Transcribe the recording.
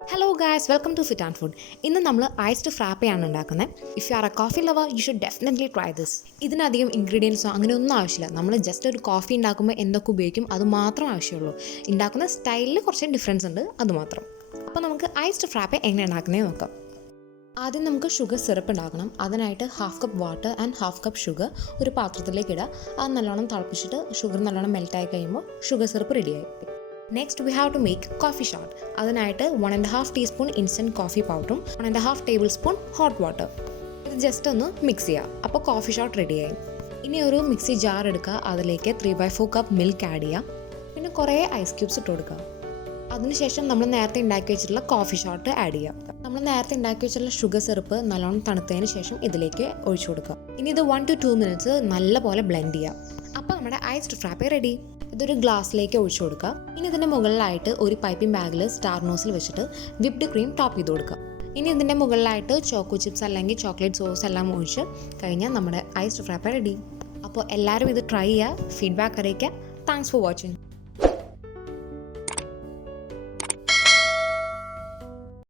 Hello guys, welcome to Fit and Food. ഇന്ന് നമ്മൾ iced ഫ്രാപ്പയാണ് ഉണ്ടാക്കുന്നത്. If you are a coffee lover you should definitely try this. ഇതിനധികം ഇൻഗ്രീഡിയൻസോ അങ്ങനെ ഒന്നും ആവശ്യമില്ല. നമ്മൾ ജസ്റ്റ് ഒരു കോഫി ഉണ്ടാക്കുമ്പോൾ എന്തൊക്കെ ഉപയോഗിക്കും അത് മാത്രം ആവശ്യമുള്ളൂ. ഉണ്ടാക്കുന്ന സ്റ്റൈലിൽ കുറച്ച് ഡിഫറൻസ് ഉണ്ട്, അതുമാത്രം. അപ്പോൾ നമുക്ക് ഐസ്ഡ് ഫ്രാപ്പ എങ്ങനെ ഉണ്ടാക്കുന്നത് നോക്കാം. ആദ്യം നമുക്ക് ഷുഗർ സിറപ്പ് ഉണ്ടാക്കണം. അതിനായിട്ട് 1/2 cup water and 1/2 cup sugar ഒരു പാത്രത്തിലേക്ക് ഇടുക. അത് നല്ലോണം തിളപ്പിച്ചിട്ട് ഷുഗർ നല്ലോണം മെൽറ്റായി കഴിയുമ്പോൾ ഷുഗർ സിറപ്പ് റെഡിയായി. Next we have to make coffee shot. അതിനായിട്ട് 1.5 ടീസ്പൂൺ ഇൻസ്റ്റൻറ്റ് കോഫി പൗഡറും 1.5 ടേബിൾ സ്പൂൺ ഹോട്ട് വാട്ടർ. ഇത് ജസ്റ്റ് ഒന്ന് മിക്സ് ചെയ്യുക. അപ്പോൾ കോഫി ഷോട്ട് റെഡിയായി. ഇനി ഒരു മിക്സി ജാർ എടുക്കുക. അതിലേക്ക് 3/4 കപ്പ് മിൽക്ക് ആഡ് ചെയ്യുക. പിന്നെ കുറേ ഐസ് ക്യൂബ്സ് ഇട്ട് കൊടുക്കുക. അതിനുശേഷം നമ്മൾ നേരത്തെ ഉണ്ടാക്കി വെച്ചിട്ടുള്ള കോഫി ഷോട്ട് ആഡ് ചെയ്യുക. നമ്മൾ നേരത്തെ ഉണ്ടാക്കി വെച്ചിട്ടുള്ള ഷുഗർ സിറപ്പ് നല്ലോണം തണുത്തതിന് ശേഷം ഇതിലേക്ക് ഒഴിച്ചു കൊടുക്കുക. ഇനി ഇത് 1 to 2 മിനിറ്റ്സ് നല്ലപോലെ ബ്ലെൻഡ് ചെയ്യുക. അപ്പോൾ നമ്മുടെ ഐസ്ഡ് ഫ്രാപ്പേ റെഡി. ഇതൊരു ഗ്ലാസ്സിലേക്ക് ഒഴിച്ചു കൊടുക്കുക. ഇനി ഇതിൻ്റെ മുകളിലായിട്ട് ഒരു പൈപ്പിംഗ് ബാഗിൽ സ്റ്റാർ നോസിൽ വെച്ചിട്ട് വിപ്ഡ് ക്രീം ടോപ്പ് ചെയ്ത് കൊടുക്കുക. ഇനി ഇതിൻ്റെ മുകളിലായിട്ട് ചോക്കോ ചിപ്സ് അല്ലെങ്കിൽ ചോക്ലേറ്റ് സോസ് എല്ലാം ഒഴിച്ച് കഴിഞ്ഞാൽ നമ്മുടെ ഐസ്ഡ് ഫ്രാപ്പ റെഡി. അപ്പോൾ എല്ലാവരും ഇത് ട്രൈ ചെയ്യുക, ഫീഡ്ബാക്ക് അറിയിക്കുക. Thanks for watching.